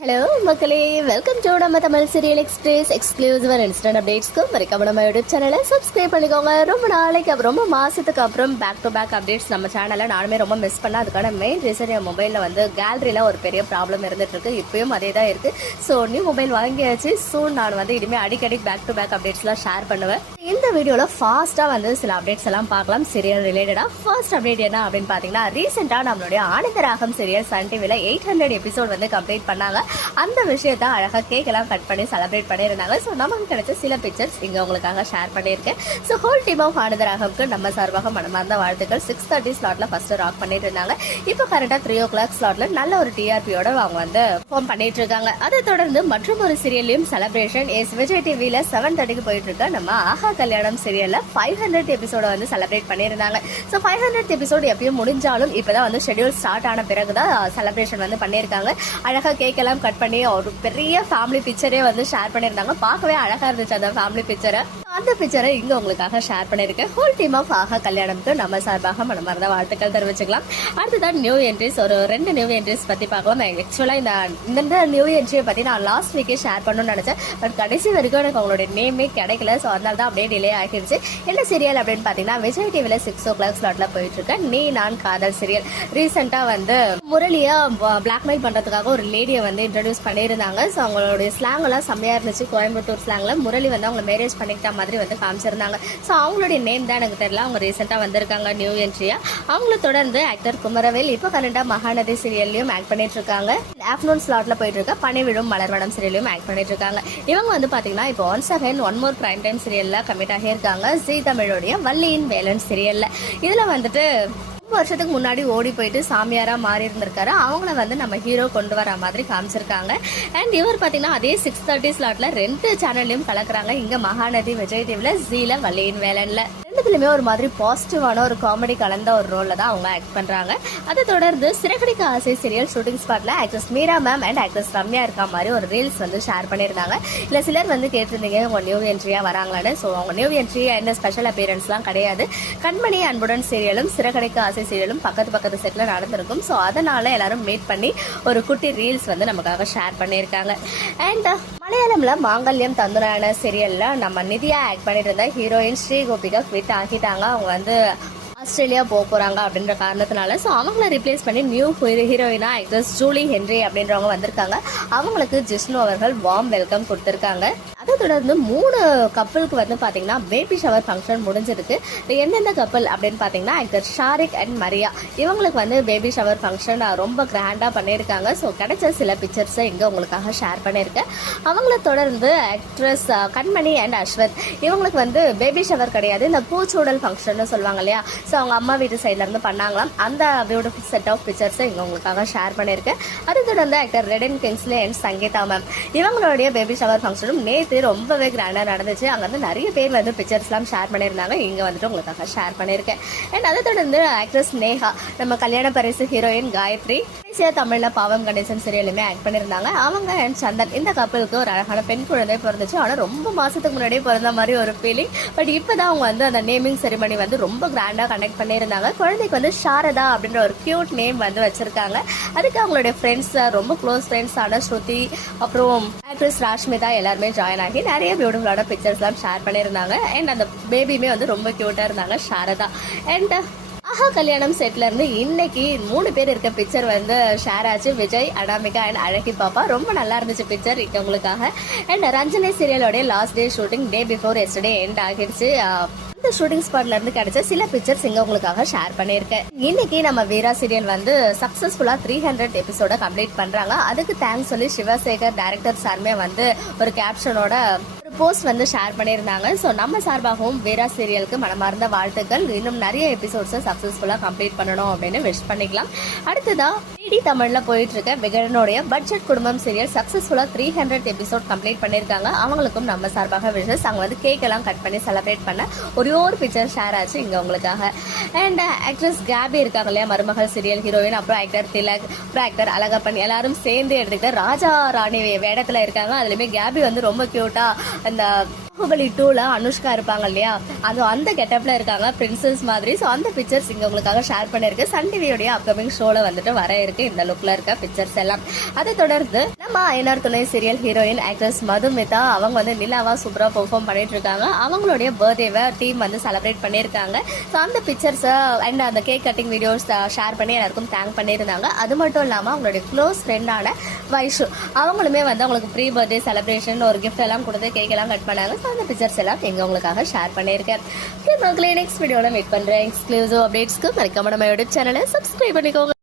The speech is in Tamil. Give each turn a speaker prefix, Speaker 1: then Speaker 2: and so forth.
Speaker 1: ஹலோ மக்களே. வெல்கம் டு நம்ம Tamil serial express exclusive and instant அப்டேட்ஸ்க்கு மறக்காம நம்ம யூடியூப் சேனலை சப்ஸ்கிரைப் பண்ணிக்கோங்க. ரொம்ப நாளைக்கு அப்புறம் ரொம்ப மாசத்துக்கு அப்புறம் பேக் டு பேக் அப்டேட்ஸ் நம்ம சேனலை நானுமே ரொம்ப மிஸ் பண்ண அதுக்கான மெயின் ரீசன் என் மொபைலில் வந்து கேலரியில் ஒரு பெரிய ப்ராப்ளம் இருந்துட்டு இருக்கு. இப்பயும் அதே தான் இருக்கு. ஸோ நியூ மொபைல் வாங்கியாச்சு. ஸோ நான் வந்து இனிமேல் அடிக்கடி பேக் டு பேக் அப்டேட்ஸ்லாம் ஷேர் பண்ணுவேன். இந்த வீடியோவில் ஃபாஸ்ட்டாக வந்து சில அப்டேட்ஸ் எல்லாம் பார்க்கலாம். சீரியல் ரிலேட்டடாக ஃபர்ஸ்ட் அப்டேட் என்ன அப்படின்னு பார்த்தீங்கன்னா ரீசெண்டாக நம்மளுடைய ஆனந்தராகம் சீரியல் சன் டிவியில் எயிட் ஹண்ட்ரட் எபிசோட் வந்து கம்ப்ளீட் பண்ணாங்க. அந்த விஷயத்த அழகாக கேக் எல்லாம் கட் பண்ணி செலிப்ரேட் பண்ணியிருந்தாங்க. ஸோ நமக்கு கிடைச்ச சில பிக்சர்ஸ் இங்கே உங்களுக்காக ஷேர் பண்ணியிருக்கேன். ஸோ ஹோல் டீம் ஆஃப் ஆனந்தராகம்க்கு நம்ம சார்பாக மனமார்ந்த வாழ்த்துக்கள். சிக்ஸ் தேர்ட்டி ஸ்லாட்டில் ஃபஸ்ட்டு ராக் பண்ணிட்டு இருந்தாங்க. இப்போ கரெக்டாக த்ரீ ஓ கிளாக் ஸ்லாட்டில் நல்ல ஒரு டிஆர்பியோட அவங்க வந்து ஃபார்ம் பண்ணிட்டு இருக்காங்க. அதை தொடர்ந்து மற்றும் ஒரு சீரியல்லையும் செலிப்ரேஷன் எஸ் விஜய் டிவியில் செவன் தேர்ட்டிக்கு போயிட்டு இருக்க நம்ம ஆஹா கல்யாணம் சீரியல்ல. ஃபைவ் ஹண்ட்ரட் எபிசோட வந்து செலிப்ரேட் பண்ணியிருந்தாங்க. ஸோ ஃபைவ் ஹண்ட்ரட் எபிசோடு எப்பயும் முடிஞ்சாலும் இப்போ தான் வந்து ஷெட்யூல் ஸ்டார்ட் ஆன பிறகு தான் செலிப்ரேஷன் வந்து பண்ணியிருக்காங்க. அழகாக கேக் எல்லாம் கட் பண்ணி ஒரு பெரிய ஃபேமிலி பிக்சரே வந்து ஷேர் பண்ணியிருந்தாங்க. பார்க்கவே அழகாக இருந்துச்சு அந்த ஃபேமிலி பிக்சரை அந்த பிக்சரை இங்க உங்களுக்காக ஷேர் பண்ணியிருக்கேன். ஹோல் டீம் ஆஃப் ஆகா கல்யாணம்க்கு நம்ம சார்பாக மனமார்ந்த வாழ்த்துக்கள் தெரிவிச்சுக்கலாம். அடுத்ததான் நியூ என்ட்ரிஸ் ஒரு ரெண்டு நியூ என்ட்ரிஸ் பத்தி பார்க்கலாம். ஆக்சுவலா இந்த இந்த நியூ என்ட்ரியை பத்தி நான் லாஸ்ட் வீக்கே ஷேர் பண்ணணும்னு நினைச்சேன். பட் கடைசி வரைக்கும் எனக்கு அவங்களோட நேமே கிடைக்கல. ஸோ அதனால தான் அப்படியே டிலே ஆகிடுச்சு என்ன சீரியல் அப்படின்னு பார்த்தீங்கன்னா விஜய் டிவியில் சிக்ஸ் ஓ கிளாக் ஸ்லாட்ல போயிட்டு நீ நான் காதல் சீரியல் ரீசெண்டாக வந்து முரளியா பிளாக்மெயில் பண்றதுக்காக ஒரு லேடியை வந்து இன்ட்ரடியூஸ் பண்ணியிருந்தாங்க. ஸோ அவங்களுடைய ஸ்லாங் எல்லாம் செம்மையா இருந்துச்சு. கோயம்புத்தூர் ஸ்லாங்ல முரளி வந்து அவங்க மேரேஜ் பண்ணிக்கிட்ட மாதிரி வந்து காமிச்சிருந்தாங்க. ஸோ அவங்களுடைய நேம் தான் எனக்கு தெரியல. அவங்க ரீசெண்டாக வந்திருக்காங்க நியூ என்ட்ரியா அவங்கள தொடர்ந்து ஆக்டர் குமரவேல் இப்போ கரண்டா மகாநதி சீரியல்லையும் ஆக்ட் பண்ணிட்டு இருக்காங்க ஆஃப்டர்நூன் ஸ்லாட்ல போயிட்டு இருக்க பனிவிழும் மலர்வனம் சீரியலையும் ஆக்ட் பண்ணிட்டு இருக்காங்க இவங்க வந்து பாத்தீங்கன்னா இப்போ once again one more prime time சீரியல்ல கமிட் ஆகியிருக்காங்க. ஜி தமிழோடைய வள்ளியின் வேலன் சீரியல்ல இதுல வந்துட்டு வருஷத்துக்கு முன்னாடி ஓடி போயிட்டு சாமியாரா மாறி இருந்திருக்காரு. அவங்கள வந்து நம்ம ஹீரோ கொண்டு வர மாதிரி காமிச்சிருக்காங்க. அண்ட் இவர் பாத்தீங்கன்னா அதே சிக்ஸ் தேர்ட்டி ஸ்லாட்ல ரெண்டு சேனல்லையும் கலக்குறாங்க. இங்க மகாநதி விஜய் டிவில ஜீல வள்ளியின் வேலன்ல. ரெண்டுத்துலயுமே ஒரு மாதிரி பாசிட்டிவான ஒரு காமெடி கலந்த ஒரு ரோலில் தான் அவங்க ஆக்ட் பண்றாங்க. அதை தொடர்ந்து சிறகடிக்க ஆசை சீரியல் ஷூட்டிங் ஸ்பாட்ல actress Meera ma'am and actress Ramya இருக்கா மாதிரி ஒரு ரீல்ஸ் வந்து ஷேர் பண்ணியிருந்தாங்க. இல்ல சிலர் வந்து கேட்டிருந்தீங்க உங்க நியூ என்ட்ரியா வராங்களான்னு? ஸோ அவங்க நியூ என்ட்ரி என்ன ஸ்பெஷல் அப்பியரன்ஸ்லாம் கிடையாது. கண்மணி அன்புடன் சீரியலும் சிறகடிக்க ஆசை சீரியலும் பக்கத்து பக்கத்து செட்டில் நடந்திருக்கும். ஸோ அதனால் எல்லாரும் மீட் பண்ணி ஒரு குட்டி ரீல்ஸ் வந்து நமக்காக ஷேர் பண்ணியிருக்காங்க. அண்ட் uh, மலையாளம்ல மாங்கல்யம் தந்துரான சீரியல்ல நம்ம நிதியா ஆக்ட் பண்ணிட்டு இருந்த ஹீரோயின் ஸ்ரீ கோபிகா குவிட் ஆகிட்டாங்க. அவங்க வந்து ஆஸ்திரேலியா போக போறாங்க அப்படின்ற காரணத்தினால. ஸோ அவங்கள ரிப்ளேஸ் பண்ணி நியூ ஹீரோயினா ஆக்ட்ரஸ் ஜூலி ஹென்ரி அப்படின்றவங்க வந்திருக்காங்க. அவங்களுக்கு ஜிஷ்ணு அவர்கள் வார்ம் வெல்கம் கொடுத்துருக்காங்க. அதை தொடர்ந்து மூணு கப்பலுக்கு வந்து பார்த்தீங்கன்னா பேபி ஷவர் ஃபங்க்ஷன் முடிஞ்சிருக்கு. எந்தெந்த கப்பல் அப்படின்னு பார்த்தீங்கன்னா ஆக்டர் ஷாரிக் அண்ட் மரியா. இவங்களுக்கு வந்து பேபி ஷவர் ஃபங்க்ஷன் ரொம்ப கிராண்டாக பண்ணியிருக்காங்க. ஸோ கிடைச்ச சில பிக்சர்ஸை இங்கே உங்களுக்காக ஷேர் பண்ணியிருக்கேன். அவங்கள தொடர்ந்து ஆக்ட்ரஸ் கண்மணி அண்ட் அஸ்வத். இவங்களுக்கு வந்து பேபி ஷவர் கிடையாது. இந்த பூச்சூடல் ஃபங்க்ஷன் சொல்லுவாங்க இல்லையா? ஸோ அவங்க அம்மா வீட்டு சைட்லேருந்து பண்ணாங்களாம். அந்த பியூட்டிஃபுல் செட் ஆஃப் பிக்சர்ஸை இங்கே உங்களுக்காக ஷேர் பண்ணியிருக்கேன். அது தொடர்ந்து actor Redin Kingsley and Sangeetha ma'am இவங்களுடைய பேபி ஷவர் ஃபங்க்ஷனும் நேற்று ரொம்பவே கிராண்டாக நடந்துச்சு. அங்கேருந்து வந்து நிறைய பேர் வந்து பிக்சர்ஸ்லாம் ஷேர் பண்ணியிருந்தாங்க. இங்கே வந்துட்டு உங்களுக்காக ஷேர் பண்ணியிருக்கேன். அண்ட் அதை தொடர்ந்து ஆக்ட்ரஸ் நேஹா நம்ம கல்யாண பரிசு ஹீரோயின் காயத்ரி ஈஸியா தமிழ்ல பாவம் கணேசன் சீரியலுமே ஆக்ட் பண்ணியிருந்தாங்க. அவங்க அண்ட் சந்தன் இந்த கப்பலுக்கு ஒரு அழகான பெண் குழந்தை பிறந்துச்சு. ஆனா ரொம்ப மாசத்துக்கு முன்னாடியே பிறந்த மாதிரி ஒரு ஃபீலிங் பட் இப்பதான் அவங்க வந்து அந்த நேமிங் செரிமனி வந்து ரொம்ப கிராண்டா கனெக்ட் பண்ணியிருந்தாங்க. குழந்தைக்கு வந்து சாரதா அப்படின்ற ஒரு கியூட் நேம் வந்து வச்சிருக்காங்க. அதுக்கு அவங்களுடைய ஃப்ரெண்ட்ஸ் ரொம்ப க்ளோஸ் ஃப்ரெண்ட்ஸ் ஆன ஸ்ருதி அப்புறம் ஆக்ட்ரஸ் ராஷ்மிதா எல்லாருமே ஜாயின் ஆகி நிறைய பியூட்டிஃபுல்லான பிக்சர்ஸ்லாம் ஷேர் பண்ணியிருந்தாங்க. அண்ட் அந்த பேபியுமே வந்து ரொம்ப க்யூட்டாக இருந்தாங்க சாரதா. அண்ட் ஆஹா கல்யாணம் செட்ல இருந்து இன்னைக்கு மூணு பேர் இருக்க பிக்சர் வந்து ஷேர் ஆச்சு விஜய் அனாமிகா அண்ட் அழகி பாப்பா. ரொம்ப நல்லா இருந்துச்சு பிக்சர் இருக்கவங்களுக்காக. அண்ட் ரஞ்சனை சீரியலோட last day shooting day before yesterday end ஆகிடுச்சு. இந்த ஷூட்டிங் ஸ்பாட்ல இருந்து கிடைச்ச சில பிக்சர்ஸ் இங்க உங்களுக்காக ஷேர் பண்ணியிருக்கேன். இன்னைக்கு நம்ம வீரா சீரியல் வந்து சக்சஸ்ஃபுல்லா த்ரீ ஹண்ட்ரட் எபிசோட கம்ப்ளீட் பண்றாங்க. அதுக்கு தேங்க்ஸ் சொல்லி சிவசேகர் டைரக்டர் சார்மே வந்து ஒரு கேப்ஷனோட போஸ்ட் வந்து ஷேர் பண்ணியிருந்தாங்க. ஸோ நம்ம சார்பாகவும் வீரா சீரியலுக்கு மனமார்ந்த வாழ்த்துக்கள். இன்னும் நிறைய எபிசோட்ஸை சக்ஸஸ்ஃபுல்லாக கம்ப்ளீட் பண்ணணும் அப்படின்னு விஷ் பண்ணிக்கலாம். அடுத்ததாக டிடி தமிழில் போயிட்டு இருக்க விகடனுடைய பட்ஜெட் குடும்பம் சீரியல் சக்ஸஸ்ஃபுல்லாக த்ரீ ஹண்ட்ரட் எபிசோட் கம்ப்ளீட் பண்ணியிருக்காங்க. அவங்களுக்கும் நம்ம சார்பாக விஷஸ் அவங்க வந்து கேக் எல்லாம் கட் பண்ணி செலிப்ரேட் பண்ண ஒரே ஒரு பிக்சர் ஷேர் ஆச்சு இங்கே உங்களுக்காக. அண்ட் ஆக்ட்ரஸ் கேபி இருக்காங்க இல்லையா? மருமகள் சீரியல் ஹீரோயின் அப்புறம் ஆக்டர் திலக் அப்புறம் ஆக்டர் அழகப்பன். எல்லாரும் சேர்ந்து எடுத்துக்கிட்டு ராஜா ராணி வேடத்தில் இருக்காங்க. அதுலேயுமே கேபி வந்து ரொம்ப க்யூட்டாக அந்த பாகுபலி டூல அனுஷ்கா இருப்பாங்க இல்லையா? அது அந்த கெட்டப்ல இருக்காங்க பிரின்சஸ் மாதிரி. ஸோ அந்த பிக்சர்ஸ் இங்க உங்களுக்காக ஷேர் பண்ணிருக்கு சன் டிவியோடைய அப்கமிங் ஷோல வந்துட்டு வர இருக்கு. இந்த லுக்ல இருக்க பிக்சர்ஸ் எல்லாம். அதை தொடர்ந்து நம்ம அயனார் துணை சீரியல் ஹீரோயின் ஆக்ட்ரஸ் மதுமிதா அவங்க வந்து நிலாவா சூப்பரா பெர்ஃபார்ம் பண்ணிட்டு இருக்காங்க. அவங்களுடைய பர்த்டேவை டீம் வந்து செலிப்ரேட் பண்ணியிருக்காங்க. ஸோ அந்த பிக்சர்ஸை அண்ட் அந்த கேக் கட்டிங் வீடியோஸ் ஷேர் பண்ணி எல்லாருக்கும் தேங்க் பண்ணியிருந்தாங்க. அது மட்டும் இல்லாமல் அவங்களுடைய க்ளோஸ் ஃப்ரெண்டான வைஷு அவங்களுமே வந்து அவங்களுக்கு ப்ரீ பர்த்டே செலிப்ரேஷன் ஒரு கிஃப்ட் எல்லாம் கொடுத்து கேக் எல்லாம் கட் பண்ணாங்க. ஸோ அந்த பிக்சர்ஸ் எல்லாம் எங்கள் உங்களுக்காக ஷேர் பண்ணியிருக்கேன். மக்களே நெக்ஸ்ட் வீடியோவில் மீட் பண்ணுறேன் எக்ஸ்க்ளூசிவ் அப்டேட்ஸ்க்கு மறக்காம நம்ம யூடியூப் சேனலை சப்ஸ்கிரைப் பண்ணிக்கோங்க.